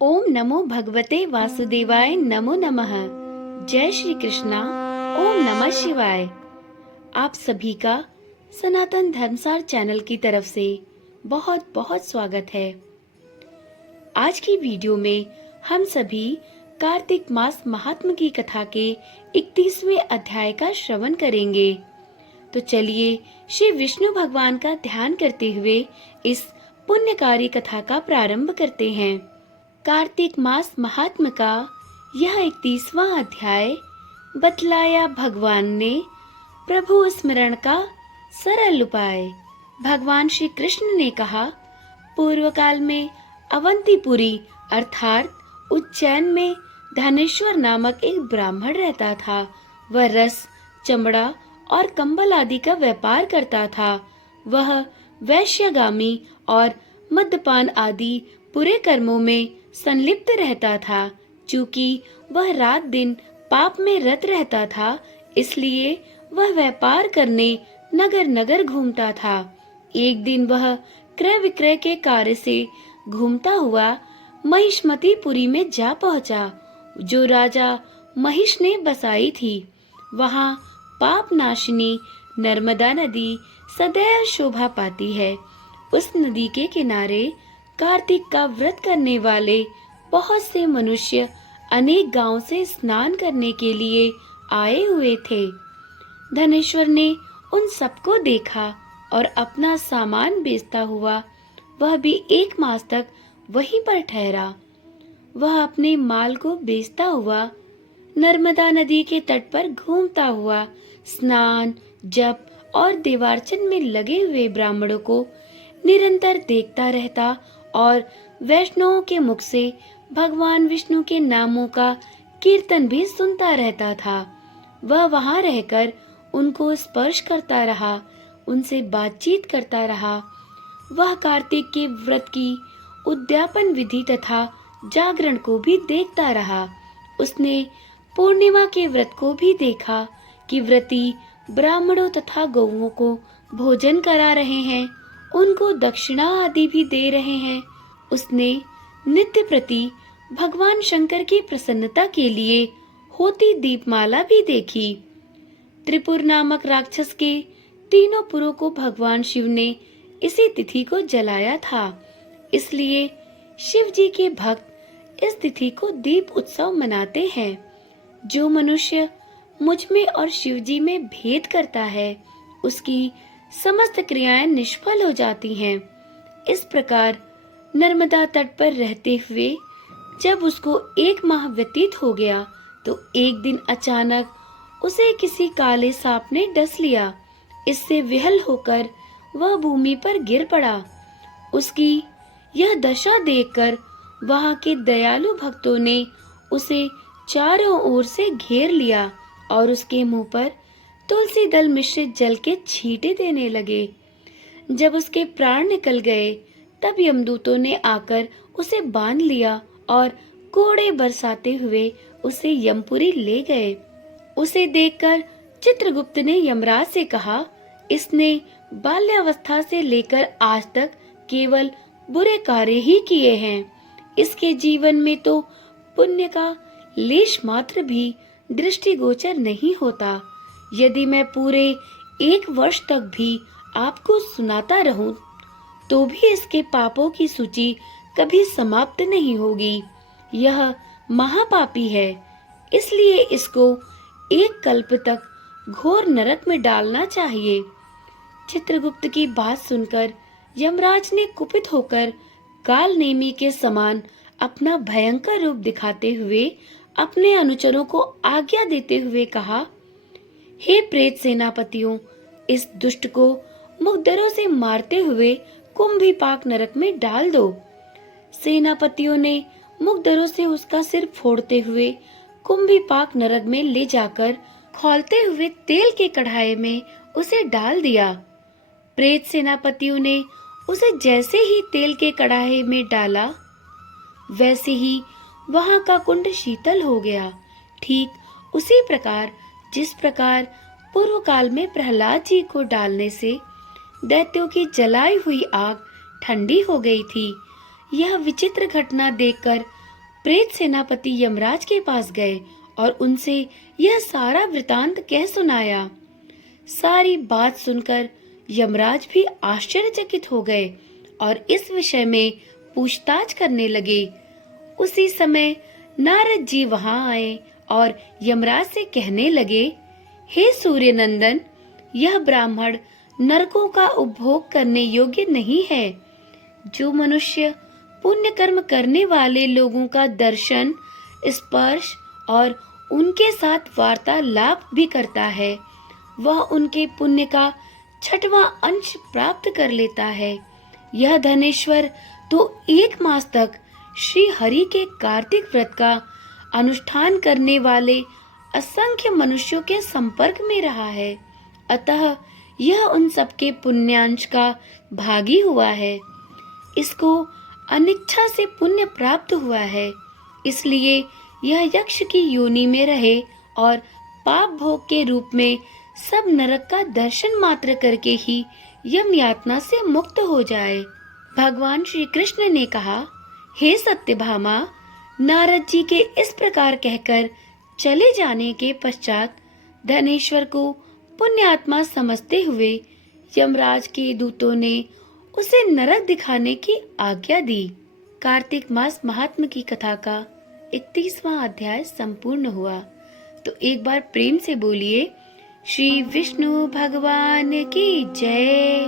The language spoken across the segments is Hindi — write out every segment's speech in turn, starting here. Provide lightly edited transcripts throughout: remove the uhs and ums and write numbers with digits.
ओम नमो भगवते वासुदेवाय नमो नमः। जय श्री कृष्णा। ओम नमः शिवाय। आप सभी का सनातन धर्मसार चैनल की तरफ से बहुत बहुत स्वागत है। आज की वीडियो में हम सभी कार्तिक मास महात्म की कथा के 31वें अध्याय का श्रवण करेंगे। तो चलिए श्री विष्णु भगवान का ध्यान करते हुए इस पुण्यकारी कथा का प्रारंभ करते हैं। कार्तिक मास महात्म का यह 31वां अध्याय बतलाया भगवान ने प्रभु स्मरण का सरल उपाय। भगवान श्री कृष्ण ने कहा, पूर्व काल में अवंतीपुरी अर्थात उज्जैन में धनेश्वर नामक एक ब्राह्मण रहता था। वह रस, चमड़ा और कंबल आदि का व्यापार करता था। वह वैश्यगामी और मद्यपान आदि बुरे कर्मों में संलिप्त रहता था। चूंकि वह रात दिन पाप में रत रहता था, इसलिए वह व्यापार करने नगर नगर घूमता था। एक दिन वह क्रय विक्रय के कार्य से घूमता हुआ महिष्मतीपुरी में जा पहुंचा, जो राजा महिष ने बसाई थी। वहां पाप नाशिनी नर्मदा नदी सदैव शोभा पाती है। उस नदी के किनारे कार्तिक का व्रत करने वाले बहुत से मनुष्य अनेक गांव से स्नान करने के लिए आए हुए थे। धनेश्वर ने उन सबको देखा और अपना सामान बेचता हुआ वह भी 1 मास तक वहीं पर ठहरा। वह अपने माल को बेचता हुआ नर्मदा नदी के तट पर घूमता हुआ स्नान, जप और देवार्चन में लगे हुए ब्राह्मणों को निरंतर देखता रहता और वैष्णवों के मुख से भगवान विष्णु के नामों का कीर्तन भी सुनता रहता था। वह वहां रहकर उनको स्पर्श करता रहा, उनसे बातचीत करता रहा। वह कार्तिक के व्रत की उद्यापन विधि तथा जागरण को भी देखता रहा। उसने पूर्णिमा के व्रत को भी देखा कि व्रती ब्राह्मणों तथा गौओं को भोजन करा रहे हैं, उनको दक्षिणा आदि भी दे रहे हैं। उसने नित्य प्रति भगवान शंकर की प्रसन्नता के लिए होती दीपमाला भी देखी। त्रिपुर नामक राक्षस के 3 पुरों को भगवान शिव ने इसी तिथि को जलाया था। इसलिए शिव जी के भक्त इस तिथि को दीप उत्सव मनाते हैं। जो मनुष्य मुझ में और शिव जी में भेद करता है, उसकी समस्त क्रियाएं निष्फल हो जाती हैं। इस प्रकार नर्मदा तट पर रहते हुए जब उसको 1 माह व्यतीत हो गया, तो एक दिन अचानक उसे किसी काले सांप ने डस लिया। इससे विहल होकर वह भूमि पर गिर पड़ा। उसकी यह दशा देखकर वहां के दयालु भक्तों ने उसे चारों ओर से घेर लिया और उसके मुंह पर तुलसी दल मिश्रित जल के छींटे देने लगे। जब उसके प्राण निकल गए, तब यमदूतों ने आकर उसे बांध लिया और कोड़े बरसाते हुए उसे यमपुरी ले गए। उसे देखकर चित्रगुप्त ने यमराज से कहा, इसने बाल्यावस्था से लेकर आज तक केवल बुरे कार्य ही किए हैं। इसके जीवन में तो पुण्य का लेश मात्र भी दृष्टिगोचर नहीं होता। यदि मैं पूरे 1 वर्ष तक भी आपको सुनाता रहूं, तो भी इसके पापों की सूची कभी समाप्त नहीं होगी। यह महापापी है, इसलिए इसको 1 कल्प तक घोर नरक में डालना चाहिए। चित्रगुप्त की बात सुनकर यमराज ने कुपित होकर काल नेमी के समान अपना भयंकर रूप दिखाते हुए अपने अनुचरों को आज्ञा देते हुए कहा, हे प्रेत सेनापतियों, इस दुष्ट को मुकदरों से मारते हुए कुंभीपाक नरक में डाल दो। सेनापतियों ने मुकदरों से उसका सिर फोड़ते हुए कुंभीपाक नरक में ले जाकर खौलते हुए तेल के कढ़ाई में उसे डाल दिया। प्रेत सेनापतियों ने उसे जैसे ही तेल के कढ़ाई में डाला, वैसे ही वहां का कुंड शीतल हो गया। ठीक उसी प्रकार जिस प्रकार पूर्व काल में प्रहलाद जी को डालने से दैत्यों की जलाई हुई आग ठंडी हो गई थी। यह विचित्र घटना देखकर प्रेत सेनापति यमराज के पास गए और उनसे यह सारा वृतांत कह सुनाया। सारी बात सुनकर यमराज भी आश्चर्यचकित हो गए और इस विषय में पूछताछ करने लगे। उसी समय नारद जी वहां आए और यमराज से कहने लगे, हे सूर्य नंदन, यह ब्राह्मण नरकों का उपभोग करने योग्य नहीं है। जो मनुष्य पुण्य कर्म करने वाले लोगों का दर्शन, स्पर्श और उनके साथ वार्तालाप भी करता है, वह उनके पुण्य का 6वां अंश प्राप्त कर लेता है। यह धनेश्वर तो 1 मास तक श्री हरि के कार्तिक व्रत का अनुष्ठान करने वाले असंख्य मनुष्यों के संपर्क में रहा है, अतः यह उन सबके पुण्यांश का भागी हुआ है। इसको अनिच्छा से पुण्य प्राप्त हुआ है, इसलिए यह यक्ष की योनि में रहे और पाप भोग के रूप में सब नरक का दर्शन मात्र करके ही यम यातना से मुक्त हो जाए। भगवान श्री कृष्ण ने कहा, हे सत्यभामा, नारद जी के इस प्रकार कहकर चले जाने के पश्चात धनेश्वर को पुण्यात्मा समझते हुए यमराज के दूतों ने उसे नरक दिखाने की आज्ञा दी। कार्तिक मास महात्म की कथा का 31वां अध्याय संपूर्ण हुआ। तो एक बार प्रेम से बोलिए, श्री विष्णु भगवान की जय,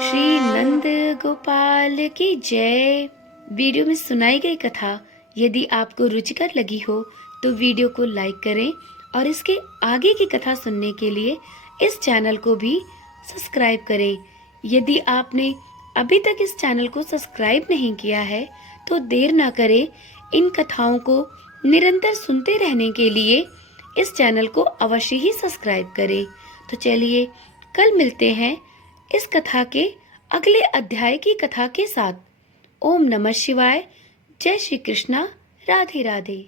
श्री नंद गोपाल की जय। वीडियो में सुनाई गई कथा यदि आपको रुचिकर लगी हो तो वीडियो को लाइक करें और इसके आगे की कथा सुनने के लिए इस चैनल को भी सब्सक्राइब करें। यदि आपने अभी तक इस चैनल को सब्सक्राइब नहीं किया है तो देर ना करें, इन कथाओं को निरंतर सुनते रहने के लिए इस चैनल को अवश्य ही सब्सक्राइब करें। तो चलिए कल मिलते हैं इस कथा के अगले अध्याय की कथा के साथ। ओम नमः शिवाय। जय श्री कृष्णा। राधे राधे।